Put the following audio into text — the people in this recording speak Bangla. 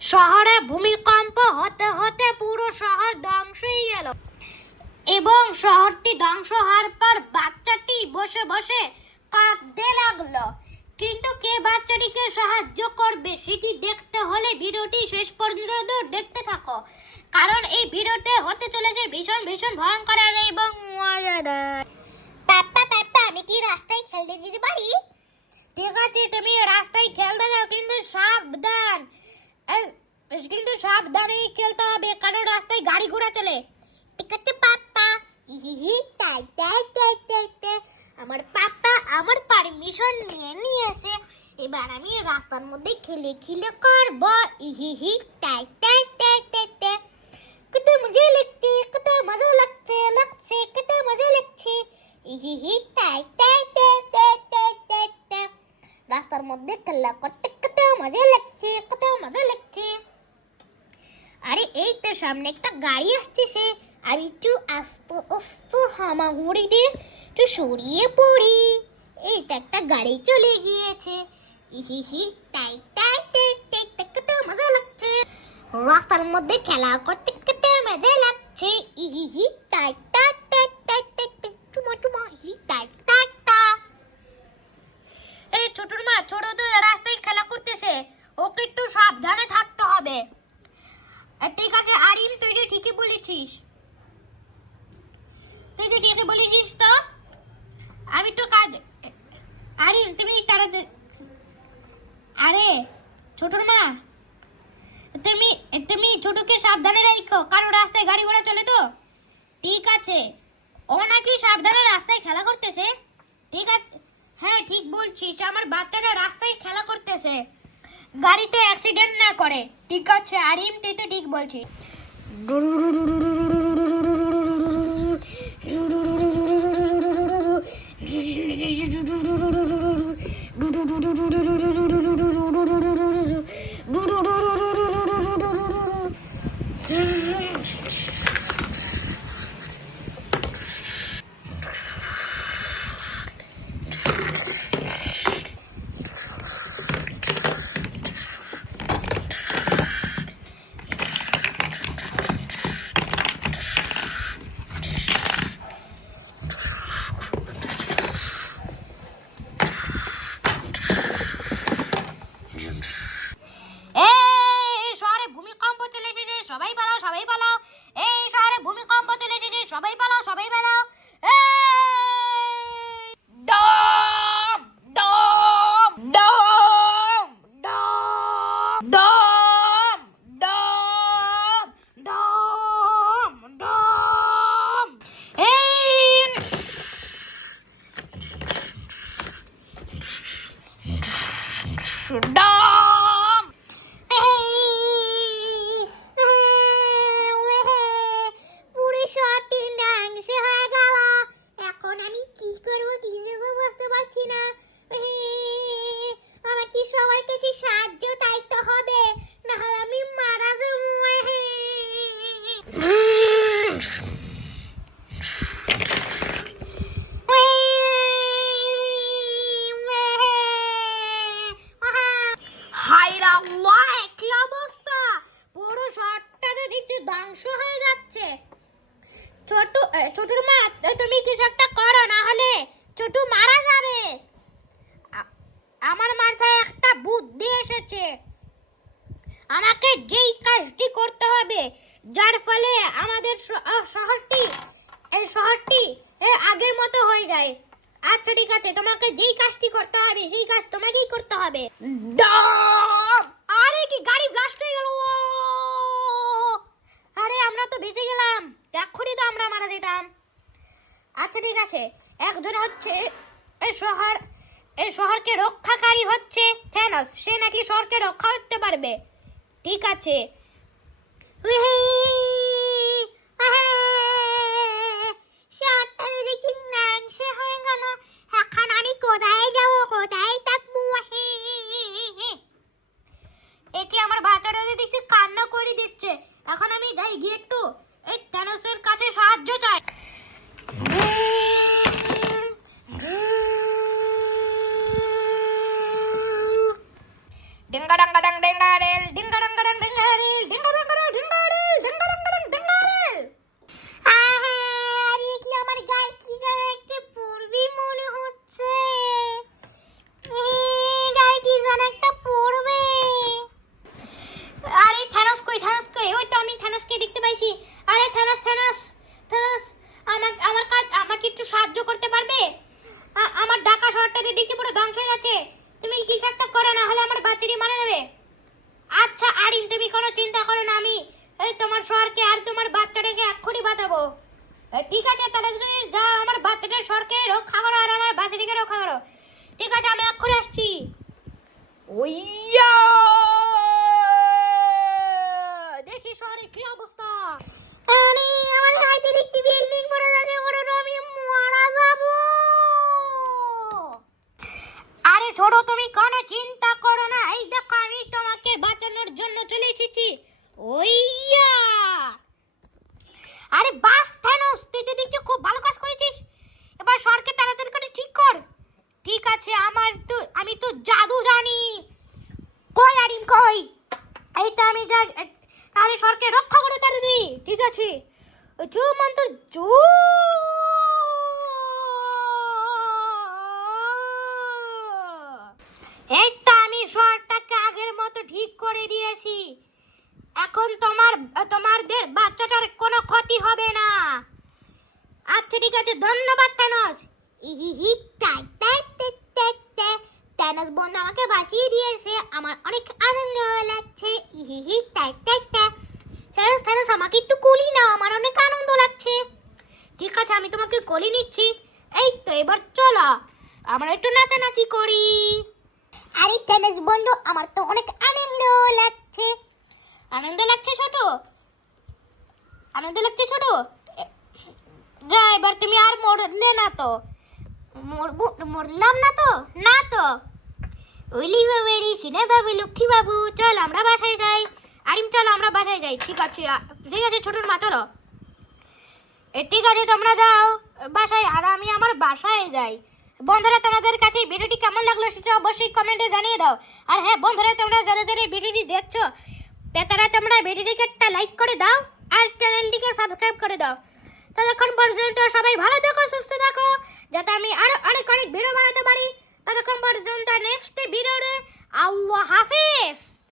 শহরে ভূমিকম্প হতে হতে পুরো শহর ধ্বংস হয়ে গেল এবং শহরটি ধ্বংস হওয়ার পর বাচ্চাটি বসে বসে কাঁদতে লাগলো। কিন্তু কে বাচ্চাটিকে সাহায্য করবে সেটি দেখতে হলে ভিডিওটি শেষ পর্যন্ত দেখতে থাকো, কারণ এই ভিডিওতে হতে চলেছে ভীষণ ভীষণ ভয়ঙ্কর এবং মজাদার। পাপ্পা পাপ্পা, আমি কি রাস্তায় খেলতে যেতে পারি? ঠিক আছে, তুমি রাস্তায় খেলতে যাও, কিন্তু সাবধানেই খেলতে হবে, কারণ রাস্তায় গাড়ি ঘোড়া চলে। ঠিক আছে পাপ্পা। আমার পাপ্পা আমার পারমিশন নিয়ে নিয়েছে, এবার আমি রাস্তার মধ্যে খেলে খেলে করব। কত মজা লাগছে, কত মজা লাগছে, কত মজা লাগছে। রাস্তার মধ্যে খেলা করতে কত মজা লাগছে, কত মজা লাগছে। আরে এই তো সামনে একটা গাড়ি আসতেছে, আর একটু আস্তে আস্তে হামাগুড়ি দিয়ে একটু সরিয়ে পড়ি। এইটা একটা গাড়ি চলে গিয়েছে। কত মজা লাগছে, রাস্তার মধ্যে খেলা করতে কত মজা লাগছে। এই ছোটর মা, ছোট তো রাস্তায় খেলা করতেছে, ওকে একটু সাবধানে থাকতে হবে। ঠিক আছে আরিম, তুই যে ঠিকই বলেছিস, তো আমি তো কাজ। আরিম তুমি তাড়াতাড়ি। আরে ছোটর মা, তুমি ছোটকে সাবধানে রাখো, কারণ রাস্তায় গাড়ি ঘোড়া চলে তো। ঠিক আছে, ও নাকি সাবধানে রাস্তায় খেলা করতেছে। ঠিক আছে, হ্যাঁ ঠিক বলছিস, আমার বাচ্চাটা রাস্তায় খেলা করতেছে, গাড়িতে অ্যাক্সিডেন্ট না করে। ঠিক আছে আরিম, তুই তো ঠিক বলছিস। সবাই পালাও, সবাই পালাও, এই শহরে ভূমিকম্প চলে এসেছে, সবাই পালাও, সবাই পালাও। ডম ডম ডম ডম ডম ডম ডম ডম। সাহায্য চাইতে হবে, না হলে আমি মারা যাবো। হায়রা আল্লাহ, কি অবস্থা, পুরো শহরটা তো দেখছি ধ্বংস হয়ে যাচ্ছে। ছোটর মা, তুমি কিছু একটা করো, না হলে ছোট মারা যাবে। আমার মাথায় একটা বুদ্ধি এসেছে, আমাকে যেই কাজটি করতে হবে যার ফলে আমাদের শহরটি আগের মতো হয়ে যায়। আচ্ছা ঠিক আছে, তোমাকে যেই কাজটি করতে হবে সেই কাজ তোমাকেই করতে হবে। আরে কি গাড়ি ব্লাস্ট হয়ে গেল! আরে আমরা তো বেঁচে গেলাম, এক্ষুনি তো আমরা মারা যেতাম। আচ্ছা ঠিক আছে, একজন হচ্ছে এই শহরকে রক্ষাকারী হচ্ছে থ্যানোস, সে নাকি শহরকে রক্ষা করতে পারবে। ঠিক আছে, এখন আমি কোথায় যাব, কোথায় থাকবো? একে আমার বাচ্চাটা দেখছি কান্না করে দিচ্ছে, এখন আমি যাই গিয়ে একটু এই থ্যানোসের কাছে সাহায্য চাই। ডিঙ্গা ডাঙ্গা ডাং ডিঙ্গা রেল, ডিঙ্গা ডাঙ্গা ডাং ডিঙ্গা চিন্তা করো না, আমি এই তোমার শহরকে আর তোমার বাচ্চাটাকে এক্ষুনি বাঁচাবো। ঠিক আছে, তাহলে তুমি যা আমার বাচ্চাটার শহরকে রক্ষা করো আর আমার বাচ্চাটিকে রক্ষা করো। ঠিক আছে, আমি এক্ষুনি আসছি। ওইয়া দেখি শহরে কি অবস্থা। আরে আমার হাতে দেখছি বিল্ডিং পড়ে যাচ্ছে, ওরে আমি মারা যাব। আরে ছোট, তুমি কোনো চিন্তা করো না, এই দেখো আমি তোমাকে বাঁচানোর জন্য চলে এসেছি। ওইয়া আরে বাস থানোস, তুই তো দেখছি খুব ভালো কাজ করেছিস। এবার শহরকে তাড়াতাড়ি করে ঠিক কর। ঠিক আছে, আমি তো জাদু জানি। কই আরিম কই? এই তো আমি যা, তাহলে শহরকে রক্ষা করে তাড়াতাড়ি। ঠিক আছে, জু মন্ত্র জু। এই তো আমি শহরটাকে আগের মতো ঠিক করে দিয়েছি। এখন তোমাদের বাচ্চাটার কোনো ক্ষতি হবে না। আচ্ছা ঠিক আছে, ধন্যবাদ থানোস। ইহি থানোস বন্ধু আমাকে বাঁচিয়ে দিয়েছে, আমার অনেক আনন্দ লাগছে। ইহি থানোস আমাকে একটু কোলি নাও, আমার অনেক আনন্দ লাগছে। ঠিক আছে, আমি তোমাকে কোলে নিচ্ছি। এই তো এবার চলো আমরা একটু নাচানাচি করি। আরে থানোস বন্ধু, আমার তো অনেক আনন্দ লাগছে। আনন্দ লাগছে ছোট? আনন্দ লাগছে ছোট? যা, এবার তুমি আর মরলে না তো? মরলাম না তো? না তো। ওইলি বাবেরি সিনে বাবু লক্ষ্মী বাবু, চল আমরা বাসায় যাই। আরিম চল আমরা বাসায় যাই। ঠিক আছে ঠিক আছে ছোটর মা চলো। ঠিক আছে, তোমরা যাও বাসায় আর আমি আমার বাসায় যাই। বন্ধুরা, তোমাদের কাছে এই ভিডিওটি কেমন লাগলো সেটা অবশ্যই কমেন্টে জানিয়ে দাও। আর হ্যাঁ বন্ধুরা, তোমরা যাদের এই ভিডিওটি দেখছো তারা তোমরা ভিডিওটিকে একটা লাইক করে দাও আর চ্যানেলটিকে সাবস্ক্রাইব করে দাও। ততক্ষণ পর্যন্ত সবাই ভালো থাকো, সুস্থ থাকো, যাতে আমি আরো অনেক ভিডিও বানাতে পারি। ততক্ষণ পর্যন্ত নেক্সট ভিডিওতে আল্লাহ হাফেজ।